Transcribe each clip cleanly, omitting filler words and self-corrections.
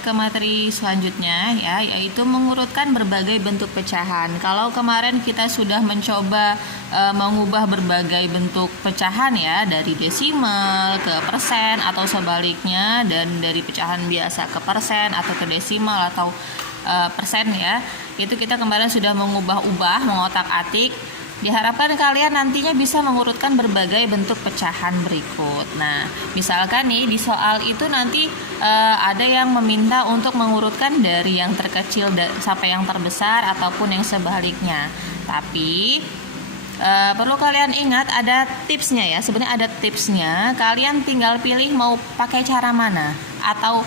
ke materi selanjutnya ya, yaitu mengurutkan berbagai bentuk pecahan. Kalau kemarin kita sudah mencoba mengubah berbagai bentuk pecahan ya, dari desimal ke persen atau sebaliknya, dan dari pecahan biasa ke persen atau ke desimal atau persen ya. Itu kita kemarin sudah mengubah-ubah, mengotak-atik. Diharapkan kalian nantinya bisa mengurutkan berbagai bentuk pecahan berikut. Nah, misalkan nih di soal itu nanti ada yang meminta untuk mengurutkan dari yang terkecil sampai yang terbesar ataupun yang sebaliknya. Tapi perlu kalian ingat ada tipsnya ya. Sebenarnya ada tipsnya. Kalian tinggal pilih mau pakai cara mana. Atau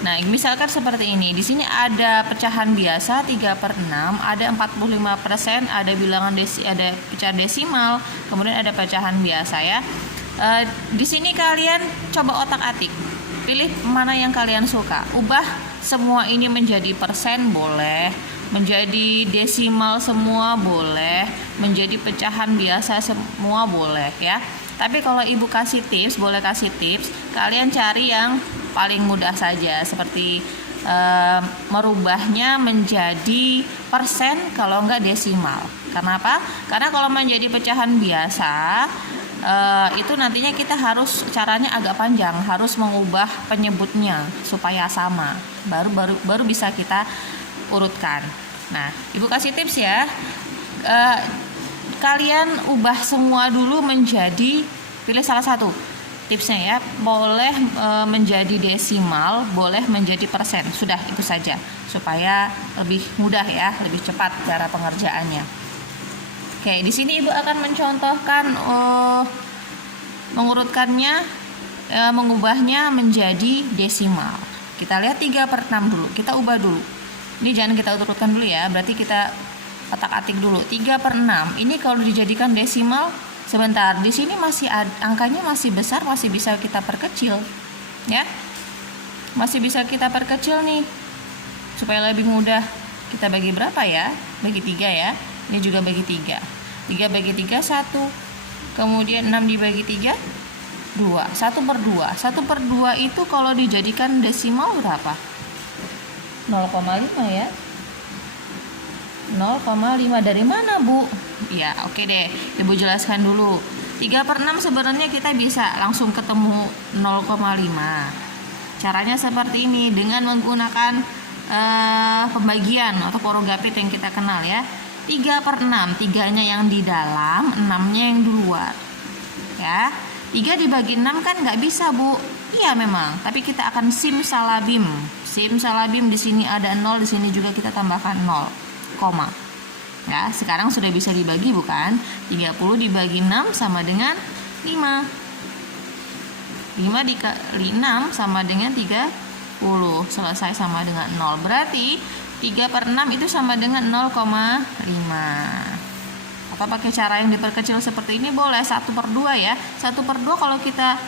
nah, misalkan seperti ini. Di sini ada pecahan biasa 3/6, ada 45%, ada bilangan ada pecahan desimal, kemudian ada pecahan biasa ya. Di sini kalian coba otak-atik. Pilih mana yang kalian suka. Ubah semua ini menjadi persen boleh, menjadi desimal semua boleh, menjadi pecahan biasa semua boleh ya. Tapi kalau ibu kasih tips, boleh kasih tips, kalian cari yang paling mudah saja, seperti merubahnya menjadi persen kalau enggak desimal. Kenapa? Karena kalau menjadi pecahan biasa itu nantinya kita harus caranya agak panjang, harus mengubah penyebutnya supaya sama. Baru bisa kita urutkan. Nah, ibu kasih tips ya. Kalian ubah semua dulu menjadi, pilih salah satu tipsnya ya, boleh menjadi desimal, boleh menjadi persen. Sudah, itu saja supaya lebih mudah ya, lebih cepat cara pengerjaannya. Oke, di sini ibu akan mencontohkan mengurutkannya, mengubahnya menjadi desimal. Kita lihat 3/6 dulu, kita ubah dulu. Ini jangan kita urutkan dulu ya, berarti kita otak-atik dulu. 3/6 ini kalau dijadikan desimal, sebentar, di sini masih angkanya masih besar, masih bisa kita perkecil ya, masih bisa kita perkecil nih supaya lebih mudah. Kita bagi berapa ya? Bagi 3 ya. Ini juga bagi 3. 3 bagi 3 1. Kemudian 6 dibagi 3 2. 1/2. 1/2 itu kalau dijadikan desimal berapa? 0,5 ya. 0,5 dari mana Bu? Ya oke deh, ibu jelaskan dulu. 3/6 sebenarnya kita bisa langsung ketemu 0,5. Caranya seperti ini, dengan menggunakan pembagian atau porogapit yang kita kenal ya. 3/6, 3-nya yang di dalam, 6-nya yang di luar ya. 3 dibagi 6 kan nggak bisa Bu. Iya memang, tapi kita akan simsalabim. Simsalabim, di sini ada 0, di sini juga kita tambahkan 0, koma. Ya, sekarang sudah bisa dibagi bukan? 30 dibagi 6 sama dengan 5. 5 dikali 6 sama dengan 30. Selesai sama dengan 0. Berarti 3/6 itu sama dengan 0,5. Atau pakai cara yang diperkecil seperti ini boleh, 1/2 ya. 1/2 kalau kita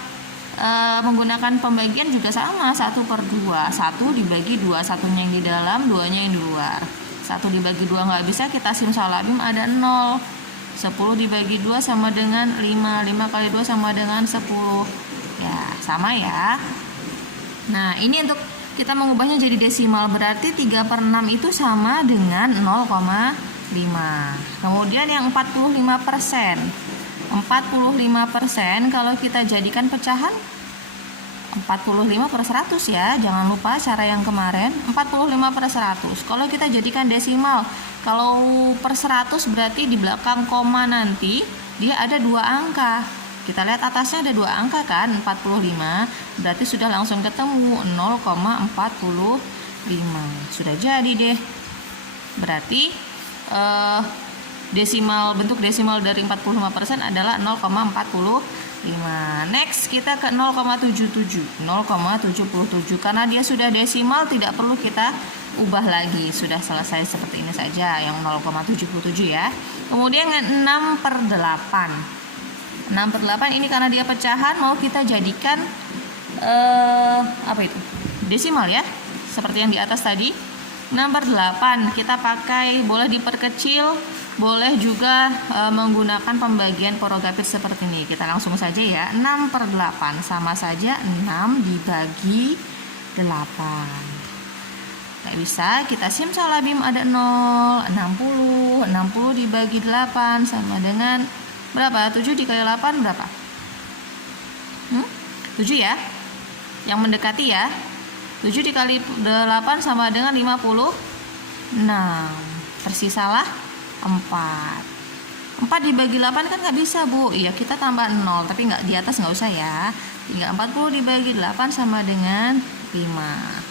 menggunakan pembagian juga sama, 1/2. 1 dibagi 2, satunya yang di dalam, 2-nya yang di luar. 1 dibagi 2 nggak bisa, kita simsalabim ada 0. 10 dibagi 2 sama dengan 5. 5 kali 2 sama dengan 10. Ya, sama ya. Nah, ini untuk kita mengubahnya jadi desimal, berarti 3/6 itu sama dengan 0,5. Kemudian yang 45%. 45% kalau kita jadikan pecahan 45/100 ya, jangan lupa cara yang kemarin. 45/100 kalau kita jadikan desimal, kalau per 100 berarti di belakang koma nanti dia ada 2 angka. Kita lihat atasnya ada 2 angka kan, 45, berarti sudah langsung ketemu 0,45. Sudah jadi deh. Berarti bentuk desimal dari 45% adalah 0,45. Next kita ke 0,77. 0,77 karena dia sudah desimal, tidak perlu kita ubah lagi, sudah selesai seperti ini saja yang 0,77 ya. Kemudian 6/8. 6/8 ini karena dia pecahan, mau kita jadikan apa itu? Desimal ya. Seperti yang di atas tadi. 6/8 kita pakai, boleh diperkecil, boleh juga menggunakan pembagian porogapit seperti ini. Kita langsung saja ya. 6/8 sama saja 6 dibagi 8. Nggak bisa, kita simsalabim ada 0, 60 dibagi 8 sama dengan berapa? 7 dikali 8 berapa? 7 ya, yang mendekati ya. 7 dikali 8 sama dengan 56. Tersisalah 4. 4 dibagi 8 kan nggak bisa, Bu. Iya, kita tambah 0, tapi nggak di atas, nggak usah ya. Tinggal 40 dibagi 8 sama dengan 5.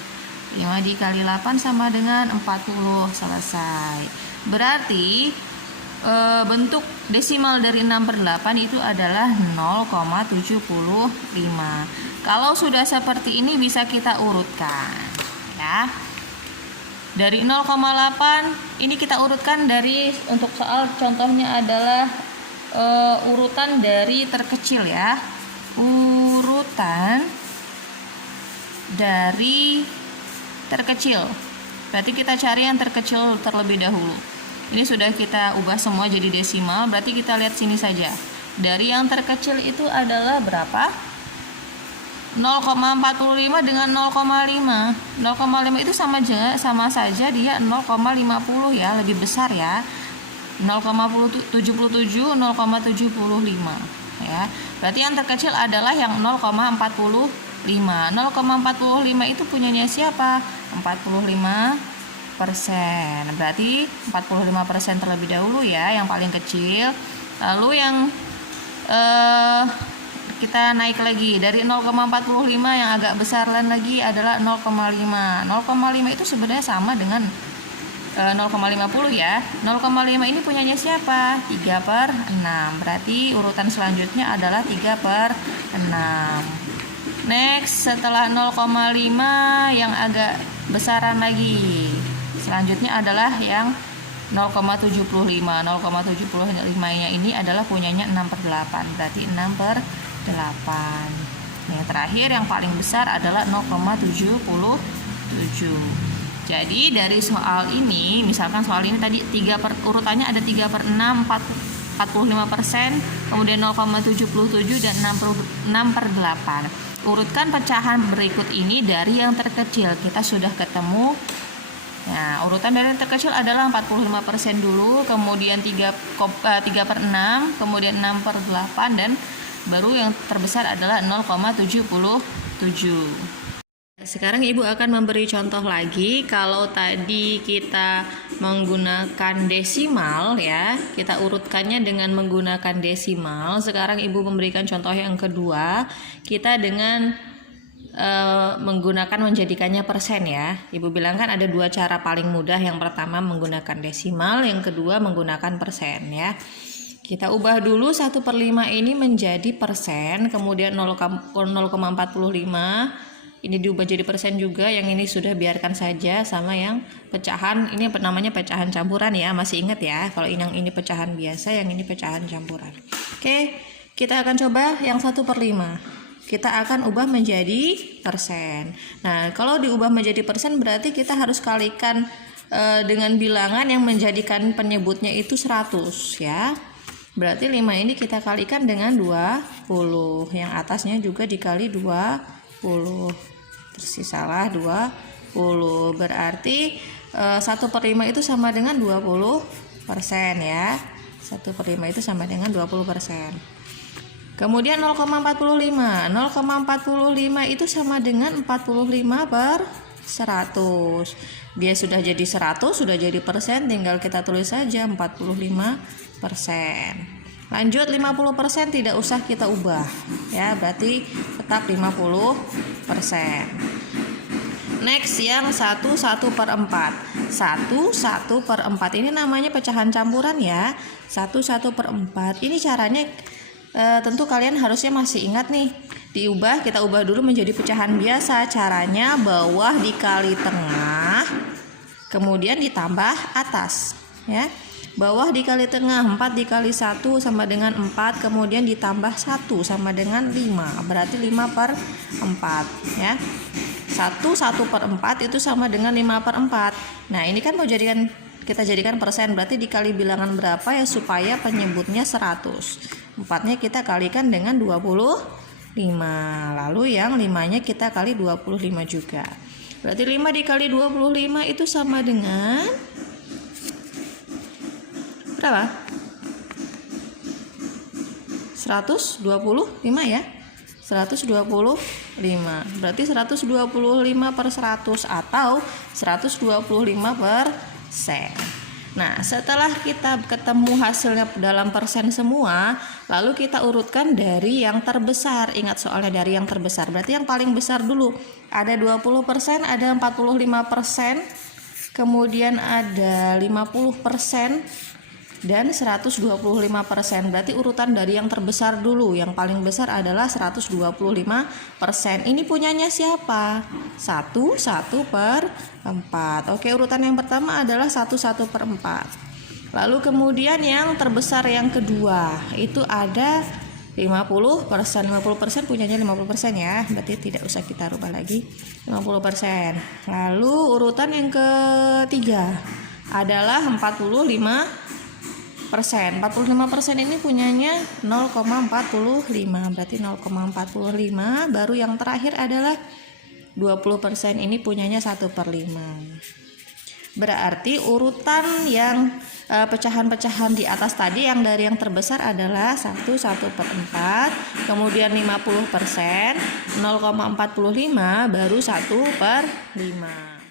5 dikali 8 sama dengan 40. Selesai. Berarti bentuk desimal dari 6/8 itu adalah 0,75. Kalau sudah seperti ini bisa kita urutkan ya. Dari 0,8 ini kita urutkan dari, untuk soal contohnya adalah urutan dari terkecil ya. Urutan dari terkecil. Berarti kita cari yang terkecil terlebih dahulu. Ini sudah kita ubah semua jadi desimal, berarti kita lihat sini saja. Dari yang terkecil itu adalah berapa? 0,45 dengan 0,5. 0,5 itu sama saja dia 0,50 ya, lebih besar ya. 0,77, 0,75 ya. Berarti yang terkecil adalah yang 0,45. 0,45 itu punyanya siapa? 45%. Berarti 45% terlebih dahulu ya, yang paling kecil. Lalu yang kita naik lagi dari 0,45 yang agak besar lagi adalah 0,5. 0,5 itu sebenarnya sama dengan 0,50 ya. 0,5 ini punyanya siapa? 3/6. Berarti urutan selanjutnya adalah 3/6. Next, setelah 0,5 yang agak besaran lagi. Selanjutnya adalah yang 0,75. 0,75-nya ini adalah punyanya 6/8. Berarti 6/8. Yang terakhir yang paling besar adalah 0,77. Jadi dari soal ini, misalkan soal ini tadi urutannya ada 3/6, 45%, kemudian 0,77 dan 6/8. Urutkan pecahan berikut ini dari yang terkecil. Kita sudah ketemu. Nah, urutan dari yang terkecil adalah 45% dulu, kemudian 3/6, kemudian 6/8, dan baru yang terbesar adalah 0,77. Sekarang Ibu akan memberi contoh lagi. Kalau tadi kita menggunakan desimal ya, kita urutkannya dengan menggunakan desimal. Sekarang Ibu memberikan contoh yang kedua, kita dengan menggunakan menjadikannya persen ya. Ibu bilang kan ada dua cara paling mudah. Yang pertama menggunakan desimal, yang kedua menggunakan persen ya. Kita ubah dulu 1/5 ini menjadi persen, kemudian 0,45 ini diubah jadi persen juga. Yang ini sudah biarkan saja, sama yang pecahan, ini namanya pecahan campuran ya, masih ingat ya. Kalau yang ini pecahan biasa, yang ini pecahan campuran. Oke, kita akan coba yang 1/5. Kita akan ubah menjadi persen. Nah, kalau diubah menjadi persen berarti kita harus kalikan dengan bilangan yang menjadikan penyebutnya itu 100 ya. Berarti 5 ini kita kalikan dengan 20. Yang atasnya juga dikali 20. Tersisalah 20. Berarti 1/5 itu sama dengan 20% ya. 1/5 itu sama dengan 20%. Kemudian 0,45. 0,45 itu sama dengan 45/100. Dia sudah jadi 100, sudah jadi persen, tinggal kita tulis saja 45%. Lanjut 50% tidak usah kita ubah ya, berarti tetap 50%. Next yang 1/4. 1/4 ini namanya pecahan campuran ya. 1/4 ini caranya tentu kalian harusnya masih ingat nih. Kita ubah dulu menjadi pecahan biasa. Caranya bawah dikali tengah, kemudian ditambah atas ya. Bawah dikali tengah, 4 dikali 1 sama dengan 4, kemudian ditambah 1 sama dengan 5, berarti 5/4 ya. 1/4 itu sama dengan 5/4. Nah ini kan kita jadikan persen, berarti dikali bilangan berapa ya supaya penyebutnya 100. 4-nya kita kalikan dengan 25, lalu yang 5-nya kita kali 25 juga. Berarti 5 dikali 25 itu sama dengan berapa? 125 ya. 125. Berarti 125 per 100 atau 125%. Nah, setelah kita ketemu hasilnya dalam persen semua, lalu kita urutkan dari yang terbesar. Ingat soalnya dari yang terbesar. Berarti yang paling besar dulu. Ada 20%, ada 45%, kemudian ada 50%, dan 125%. Berarti urutan dari yang terbesar dulu. Yang paling besar adalah 125%. Ini punyanya siapa? 1/4. Oke, urutan yang pertama adalah 1/4. Lalu kemudian yang terbesar yang kedua itu ada 50%. 50% punyanya 50% ya. Berarti tidak usah kita rubah lagi. 50%. Lalu urutan yang ketiga adalah 45%. 45% ini punyanya 0,45. Berarti 0,45. Baru yang terakhir adalah 20%, ini punyanya 1/5. Berarti urutan yang pecahan-pecahan di atas tadi yang dari yang terbesar adalah 1/4, kemudian 50%, 0,45, baru 1/5.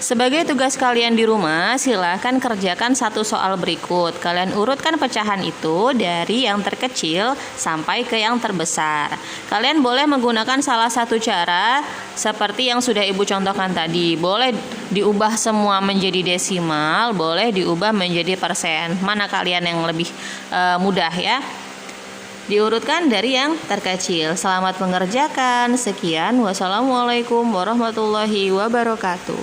Sebagai tugas kalian di rumah, silahkan kerjakan satu soal berikut. Kalian urutkan pecahan itu dari yang terkecil sampai ke yang terbesar. Kalian boleh menggunakan salah satu cara seperti yang sudah Ibu contohkan tadi. Boleh diubah semua menjadi desimal, boleh diubah menjadi persen. Mana kalian yang lebih mudah ya? Diurutkan dari yang terkecil. Selamat mengerjakan. Sekian, wassalamualaikum warahmatullahi wabarakatuh.